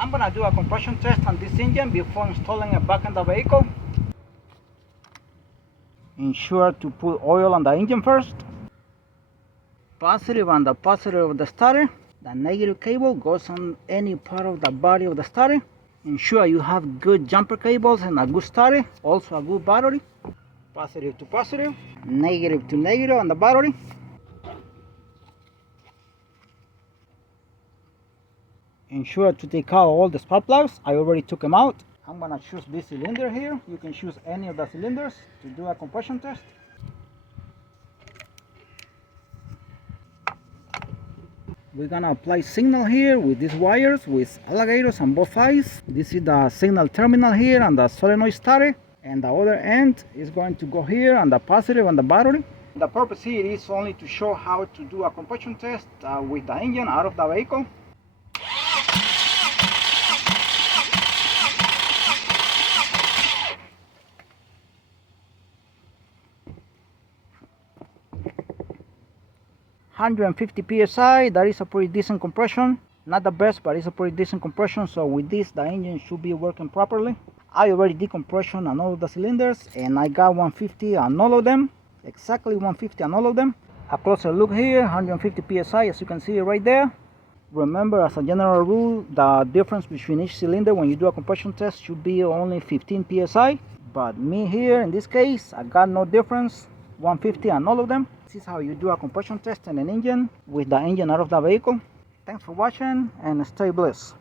I'm gonna do a compression test on this engine before installing it back in the vehicle. Ensure to put oil on the engine first. Positive on the positive of the starter. The negative cable goes on any part of the body of the starter. Ensure you have good jumper cables and a good starter, also a good battery. Positive to positive, negative to negative on the battery. Ensure to take out all the spark plugs. I already took them out. I'm gonna choose this cylinder here. You can choose any of the cylinders to do a compression test. We're gonna apply signal here with these wires with alligators on both sides. This is the signal terminal here on the solenoid starter, and the other end is going to go here on the positive on the battery. The purpose here is only to show how to do a compression test with the engine out of the vehicle. (150 psi), that is a pretty decent compression. Not the best, but it's a pretty decent compression. So with this, the engine should be working properly. I already did compression on all of the cylinders, and I got 150 on all of them. Exactly 150 on all of them. A closer look here, 150 psi, as you can see right there. Remember, as a general rule, the difference between each cylinder when you do a compression test should be only 15 psi. But me here, in this case, I got no difference, 150 on all of them. This is how you do a compression test in an engine with the engine out of the vehicle. Thanks for watching and stay blessed.